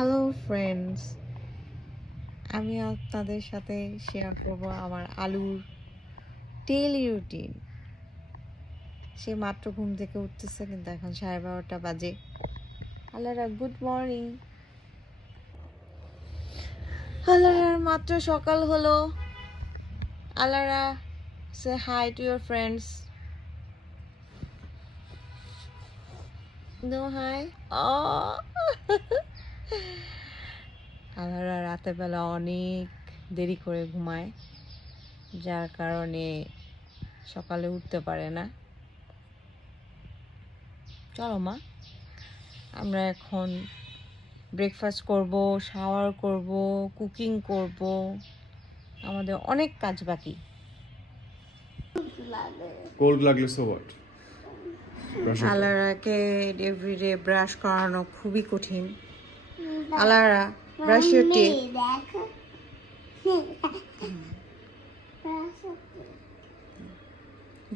Hello friends, আমি আপনাদের সাথে শেয়ার করব আমার আলুর ডেইলি রুটিন। সে মাত্র ঘুম থেকে উঠতেছে, কিন্তু এখন 12:30 বাজে। আলারা গুড মর্নিং। আলারার মাত্র সকাল হলো। Alara say hi to your friends. No hi. Alara রাতের বেলা অনেক দেরি করে ঘুমায়, যার কারণে সকালে উঠতে পারে না। চলো মা, আমরা এখন ব্রেকফাস্ট করব, শাওয়ার করব, কুকিং করব। আমাদের অনেক কাজ বাকি। কোল্ড লাগলে সো হোয়াট? আলারাকে এভরিডে ব্রাশ করানো খুবই কঠিন। Alara, brush your teeth.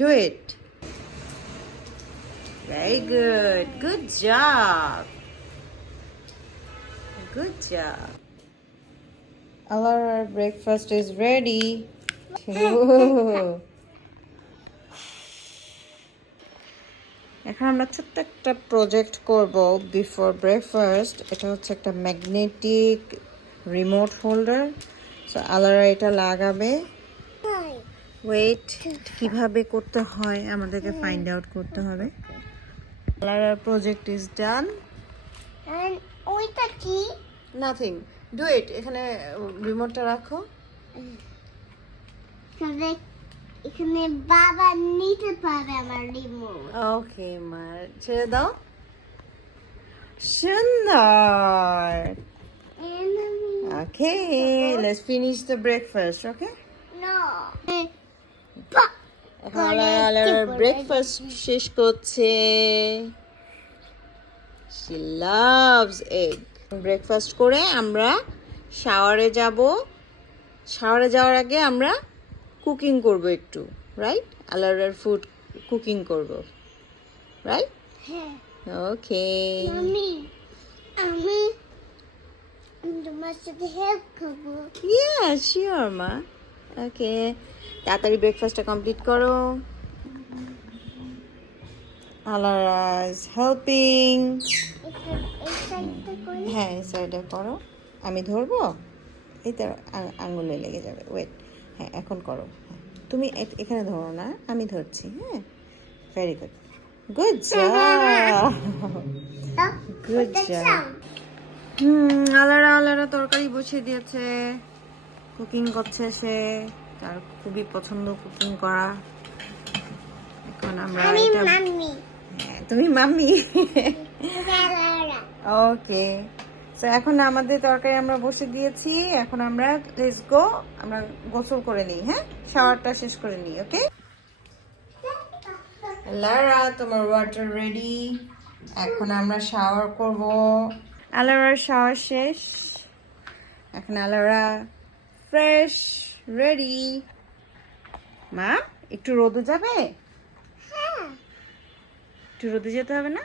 Do it. Very good. Good job. Good job. Our breakfast is ready. এখন আমরা ছোট্ট একটা প্রজেক্ট করব বিফোর ব্রেকফাস্ট। এটা হচ্ছে একটা ম্যাগনেটিক রিমোট হোল্ডার। সো আলারা এটা লাগাবে। ওয়েট, কিভাবে করতে হয় আমাদেরকে ফাইন্ড আউট করতে হবে। আলারার প্রজেক্ট ইজ ডান। ওইটা কি? Nothing, do it. এখানে রিমোটটা রাখো। এখানে বাবা নিতে পারে আমার রিমোট। ওকে মা, ছেড়ে দাও। সুন্দর। Okay, let's finish the breakfast. Okay, no এখন আলার ব্রেকফাস্ট শেষ করছে। She loves egg. ব্রেকফাস্ট করে আমরা শাওয়ারে যাব। শাওয়ারে যাওয়ার আগে আমরা কুকিং করব একটু, রাইট? আলারের ফুড কুকিং করব, রাইট? হ্যাঁ। ওকে। আমি তোমার সাথে হেল্প করবো। ইয়া শিওর মা। ওকে, তাড়াতাড়ি ব্রেকফাস্টটা কমপ্লিট করো। আলারা ইজ হেল্পিং। এই সাইডটা করি। হ্যাঁ, এই সাইডে করো। আমি ধরবো? এই তো আঙুলে লেগে যাবে। ওয়েট, হ্যাঁ এখন করো। হ্যাঁ, তুমি এখানে ধরো না, আমি ধরছি। হ্যাঁ, very good. Good job, good job. Alara তরকারি বসিয়ে দিয়েছে, কুকিং করছে সে। তার খুবই পছন্দ কুকিং করা। এখন আমরা আমি এটা, মাম্মি। হ্যাঁ তুমি মাম্মি। ওকে, তো এখন আমাদের তরকারি আমরা বসে দিয়েছি। এখন আমরা লেটস গো, আমরা গোসল করে নিই। হ্যাঁ, শাওয়ারটা শেষ করে নিই। ওকে লারা, তোমার ওয়াটার রেডি। এখন আমরা শাওয়ার করব। আলারার শাওয়ার শেষ। এখন আলারা ফ্রেশ রেডি। মা, একটু রোদে যাবে? হ্যাঁ একটু রোদে যেতে হবে না?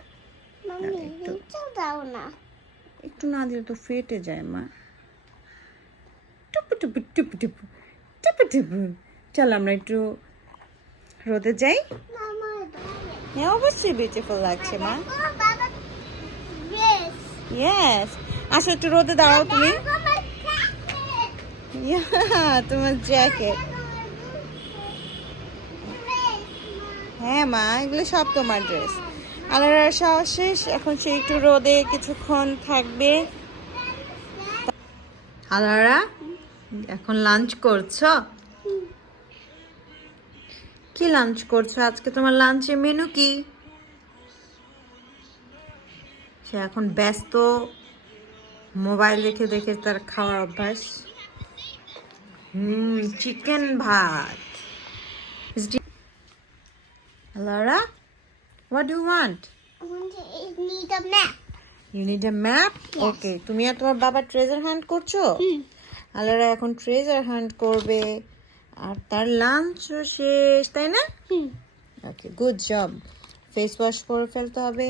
মাম্মি, একটু। নিচে দাও না। একটু না দিলে তো ফেটে যায় মা। টুপু টুপু টুপু টুপু টুপু টুপু। চল আমরা একটু রোদে যাই। মামা হ্যাঁ, অবশ্যই বিউটিফুল লাগছে মা। বাবা ড্রেস। ইয়েস, আসো একটু রোদে দাঁড়াও তুমি। আমার জ্যাকেট। ইয়া, তোমার জ্যাকেট। হ্যাঁ মা, এগুলো সব তোমার ড্রেস। আলারার শাওয়ার শেষ। এখন সে একটু রোদে কিছুক্ষণ থাকবে। আলারা, এখন লাঞ্চ করছো? কি লাঞ্চ করছো আজকে? তোমার লাঞ্চের মেনু কি? সে এখন ব্যস্ত, মোবাইল দেখে দেখে তার খাওয়ার অভ্যাস। চিকেন ভাত। Alara, what do you want? Need a map. You need a map? Yes. Okay, তুমি আর তোমার বাবা ট্রেজার হান্ট করছো? আলারা এখন ট্রেজার হান্ট করবে, আর তার লাঞ্চও শেষ, তাই না? ওকে, গুড জব। ফেস ওয়াশ করে ফেলতে হবে।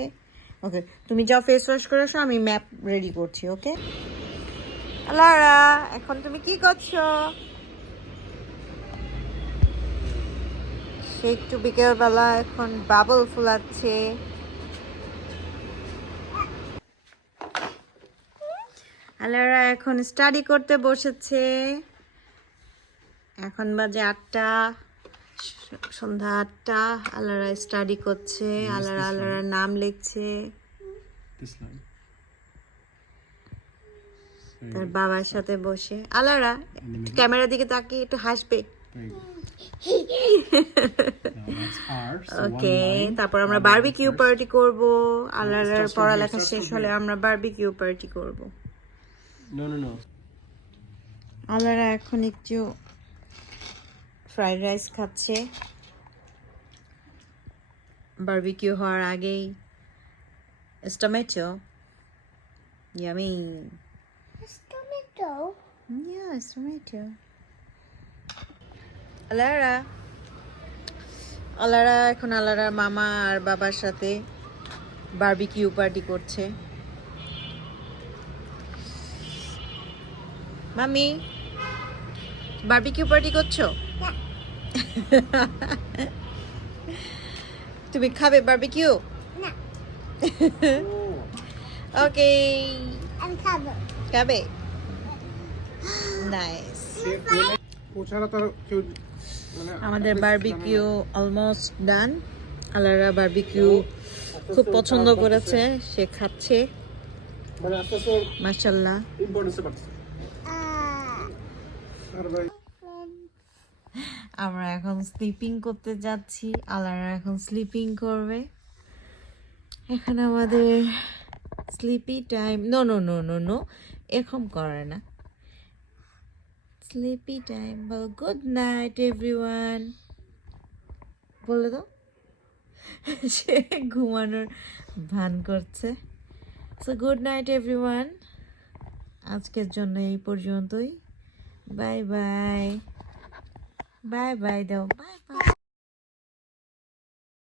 ওকে, তুমি যাও ফেস ওয়াশ করে আসো, আমি ম্যাপ রেডি করছি। ওকে আলারা, এখন তুমি কি করছো? সে একটু বিকেলবেলা এখন বাবল ফুলাচ্ছে। আলারা এখন স্টাডি করতে বসেছে। এখন বাজে 8টা, সন্ধ্যা 8টা। আলারা স্টাডি করছে, আলারার নাম লিখছে This line. তার বাবার সাথে বসে। আলারা একটু ক্যামেরার দিকে তাকিয়ে একটু হাসবে। Very good. Now that's R. So okay, one line. তারপর আমরা one line barbecue first. Party করব। আলারার Starts from পড়ালেখা here, শেষ starts from হলে here. আমরা বারবিকিউ পার্টি করব। No. আলারা এখন একটু ফ্রাইড রাইস খাচ্ছে বারবিকিউ হওয়ার আগেই। Tomato, yummy. It's tomato. Yes, tomato. আলারা এখন আলারার মামা আর বাবার সাথে বারবিকিউ পার্টি করছে। মামি, বারবিকিউ পার্টি করছো? না। তুমি খাবে বারবিকিউ? না। ওকে, আমি খাবো। খাবে। নাইস। আমাদের বারবিকিউ অলমোস্ট ডান। আলারা বারবিকিউ খুব পছন্দ করেছে, সে খাচ্ছে মাশাআল্লাহ। আমরা এখন স্লিপিং করতে যাচ্ছি, আলারা এখন স্লিপিং করবে। এখন আমাদের sleepy time. No no no no no, এরকম করে না। স্লিপি টাইম বলো, গুড নাইট এভরিওয়ান বলে দাও। সে ঘুমানোর ভান করছে। সো গুড নাইট এভরিওয়ান, আজকের জন্য এই পর্যন্তই। বাই বাই, বাই বাই দাও, বাই বাই।